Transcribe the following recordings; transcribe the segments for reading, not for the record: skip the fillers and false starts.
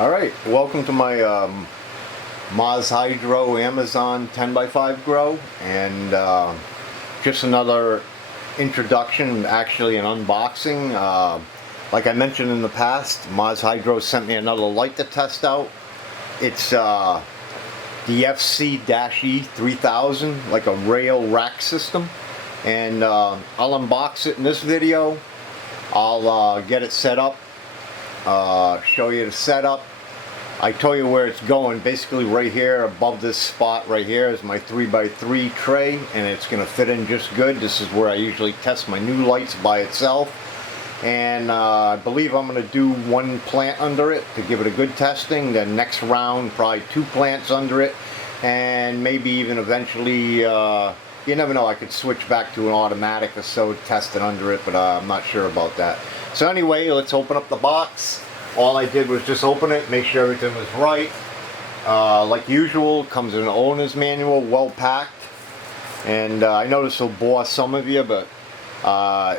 Alright, welcome to my Maz Hydro Amazon 10x5 grow, and just another introduction, actually an unboxing. Like I mentioned in the past, Maz Hydro sent me another light to test out. It's the FC-E3000, like a rail rack system, and I'll unbox it in this video. I'll get it set up, show you the setup. I tell you where it's going. Basically right here above this spot right here is my 3x3 tray, and it's going to fit in just good. This is where I usually test my new lights by itself, and I believe I'm going to do one plant under it to give it a good testing. Then next round probably 2 plants under it, and maybe even eventually you never know, I could switch back to an automatic or so, test it under it, but I'm not sure about that. So anyway, let's open up the box. All I did was just open it, make sure everything was right. Like usual, comes in an owner's manual, well packed. And I know this will bore some of you, but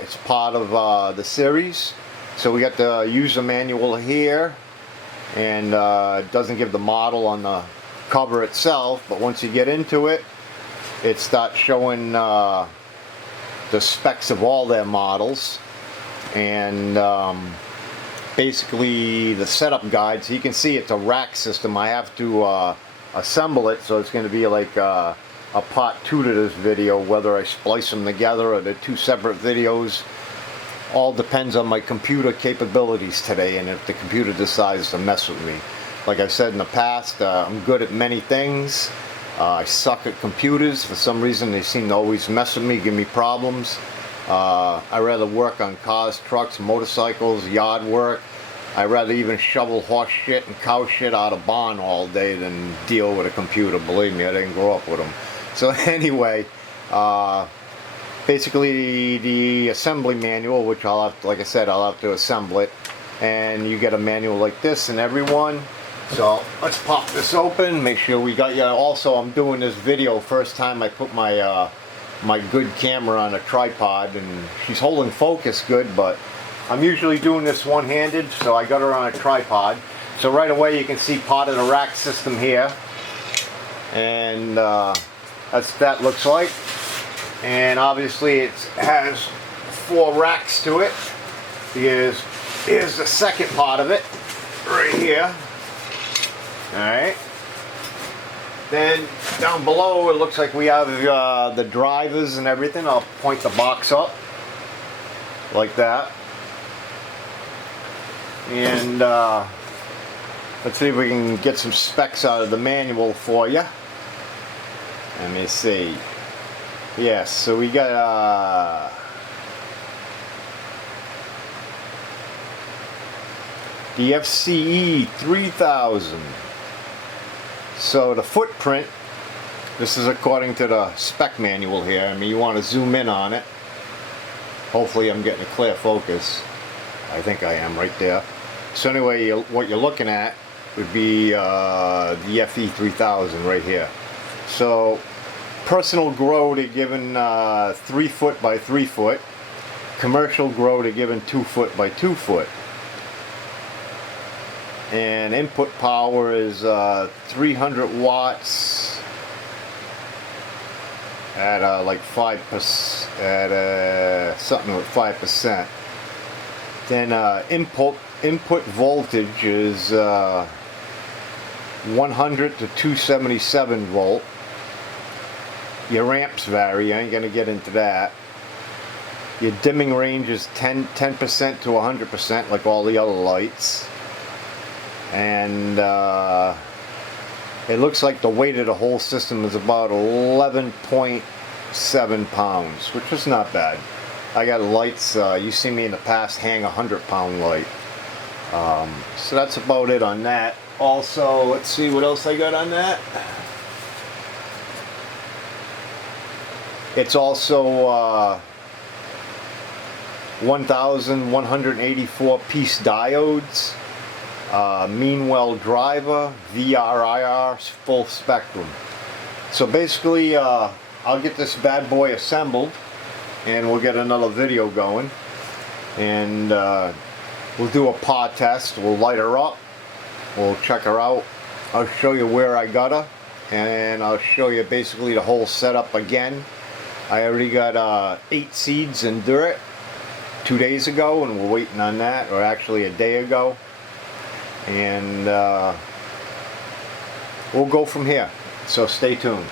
it's part of the series. So we got the user manual here, and it doesn't give the model on the cover itself, but once you get into it, it starts showing the specs of all their models, and basically the setup guide. So you can see it's a rack system. I have to assemble it, so it's going to be like a part 2 to this video, whether I splice them together or they're 2 separate videos. All depends on my computer capabilities today, and if the computer decides to mess with me. Like I said in the past, I'm good at many things. I suck at computers. For some reason they seem to always mess with me, give me problems. I rather work on cars, trucks, motorcycles, yard work. I rather even shovel horse shit and cow shit out of barn all day than deal with a computer. Believe me, I didn't grow up with them. So anyway, basically the assembly manual, which I'll have to, like I said, I'll have to assemble it, and you get a manual like this in every one. So let's pop this open, make sure we got you. Also, I'm doing this video first time I put my my good camera on a tripod, and she's holding focus good, but I'm usually doing this one-handed, so I got her on a tripod. So right away you can see part of the rack system here, and that looks like. And obviously it has 4 racks to it. Here's the second part of it right here. Alright, then down below it looks like we have the drivers and everything. I'll point the box up like that, and let's see if we can get some specs out of the manual for you. Let me see. Yes, so we got the FC-E3000. So the footprint, this is according to the spec manual here. I mean, you want to zoom in on it. Hopefully I'm getting a clear focus. I think I am right there. So anyway, what you're looking at would be the FE3000 right here. So personal grow, they're given 3 foot by 3 foot. Commercial grow, they're given 2 foot by 2 foot. And input power is 300 watts at like 5%, at something with 5%. Then input voltage is 100 to 277 volt. Your amps vary. I ain't gonna get into that. Your dimming range is 10% to 100%, like all the other lights. And it looks like the weight of the whole system is about 11.7 pounds, which is not bad. I got lights, you see me in the past hang a 100-pound light. So that's about it on that. Also, let's see what else I got on that. It's also 1,184 piece diodes. Meanwell driver, VRIR, full spectrum. So basically I'll get this bad boy assembled, and we'll get another video going, and we'll do a paw test. We'll light her up, We'll check her out. I'll show you where I got her, and I'll show you basically the whole setup again. I already got 8 seeds in dirt 2 days ago, and we're waiting on that, or actually a day ago. And we'll go from here. So stay tuned.